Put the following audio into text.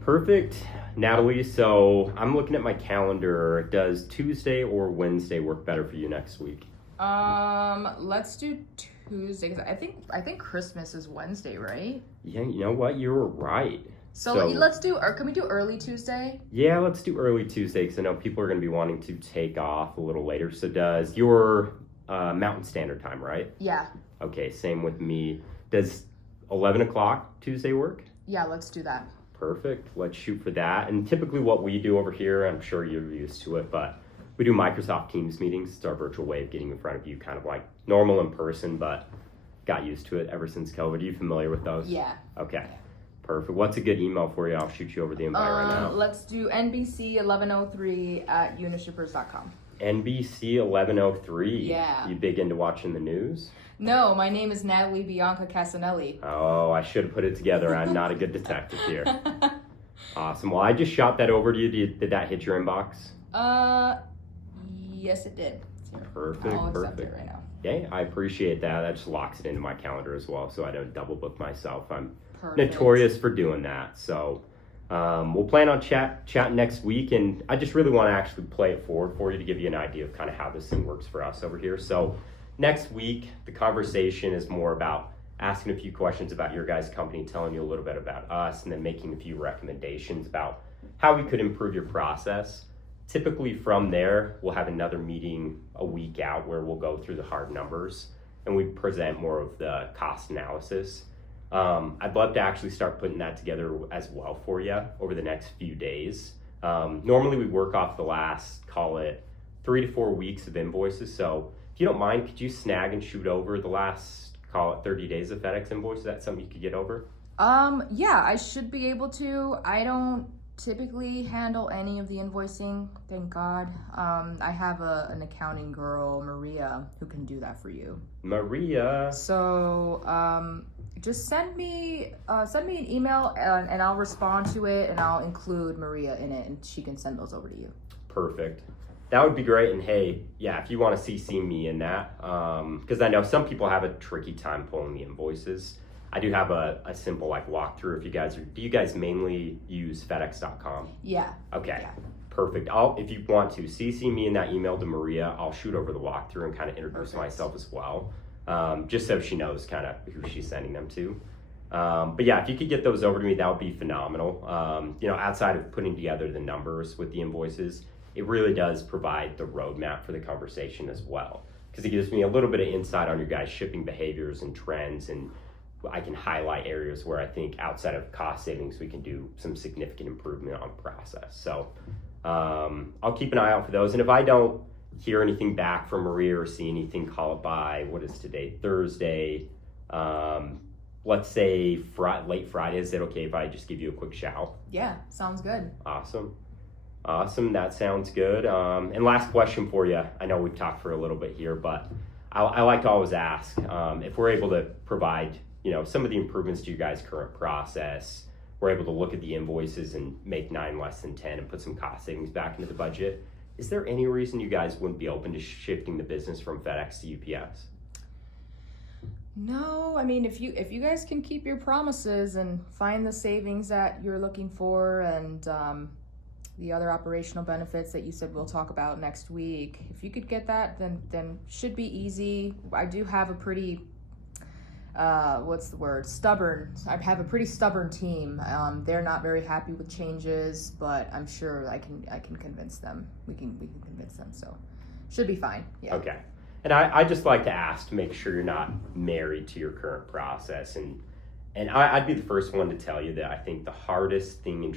Perfect, Natalie. So I'm looking at my calendar. Does Tuesday or Wednesday work better for you next week? Let's do Tuesday, 'cause I think Christmas is Wednesday, right? Yeah, you know what? You were right. So let's do, or can we do early Tuesday? Yeah, let's do early Tuesday because I know people are going to be wanting to take off a little later. So does your Mountain Standard Time, right? Yeah. Okay, same with me. Does 11 o'clock Tuesday work? Yeah, let's do that. Perfect. Let's shoot for that. And typically what we do over here, I'm sure you're used to it, but we do Microsoft Teams meetings. It's our virtual way of getting in front of you, kind of like normal in person, but got used to it ever since COVID. Are you familiar with those? Yeah. Okay. Perfect. What's a good email for you? I'll shoot you over the invite right now. Let's do NBC1103@unishippers.com. NBC1103. Yeah. You big into watching the news? No, my name is Natalie Bianca Casanelli. Oh, I should have put it together. I'm not a good detective here. Awesome. Well, I just shot that over to you. Did that hit your inbox? Yes, it did. Perfect. I'll accept Perfect. it right now. Yeah, I appreciate that. That just locks it into my calendar as well, so I don't double book myself. I'm Perfect. notorious for doing that. So we'll plan on chatting next week, and I just really want to actually play it forward for you to give you an idea of kind of how this thing works for us over here. So next week, the conversation is more about asking a few questions about your guys' company, telling you a little bit about us, and then making a few recommendations about how we could improve your process. Typically from there, we'll have another meeting a week out where we'll go through the hard numbers and we present more of the cost analysis. I'd love to actually start putting that together as well for you over the next few days. Normally we work off the last, call it 3 to 4 weeks of invoices. So if you don't mind, could you snag and shoot over the last, call it 30 days of FedEx invoices? Is that something you could get over? Yeah, I should be able to. I don't typically handle any of the invoicing, thank God. I have an accounting girl, Maria, who can do that for you. Maria. So just send me an email and I'll respond to it and I'll include Maria in it and she can send those over to you. Perfect. That would be great. And hey, yeah, if you want to CC me in that, because I know some people have a tricky time pulling the invoices. I do have a simple like walkthrough. If you guys do you guys mainly use FedEx.com? Yeah. Okay. Yeah. Perfect. If you want to CC me in that email to Maria, I'll shoot over the walkthrough and kind of introduce myself as well, just so she knows kind of who she's sending them to. But yeah, if you could get those over to me, that would be phenomenal. Outside of putting together the numbers with the invoices, it really does provide the roadmap for the conversation as well, because it gives me a little bit of insight on your guys' shipping behaviors and trends, and I can highlight areas where I think outside of cost savings, we can do some significant improvement on process. So I'll keep an eye out for those. And if I don't hear anything back from Maria or see anything, call it by, what is today? Thursday. Let's say late Friday. Is it okay if I just give you a quick shout? Yeah, sounds good. Awesome. That sounds good. And last question for you. I know we've talked for a little bit here, but I like to always ask if we're able to provide some of the improvements to your guys' current process. We're able to look at the invoices and make 9 less than 10 and put some cost savings back into the budget. Is there any reason you guys wouldn't be open to shifting the business from FedEx to UPS? No, I mean, if you guys can keep your promises and find the savings that you're looking for and the other operational benefits that you said we'll talk about next week, if you could get that, then should be easy. I do have a pretty stubborn. I have a pretty stubborn team. They're not very happy with changes, but I'm sure I can convince them. We can convince them, so should be fine. Yeah. Okay. And I just like to ask to make sure you're not married to your current process, and I'd be the first one to tell you that I think the hardest thing in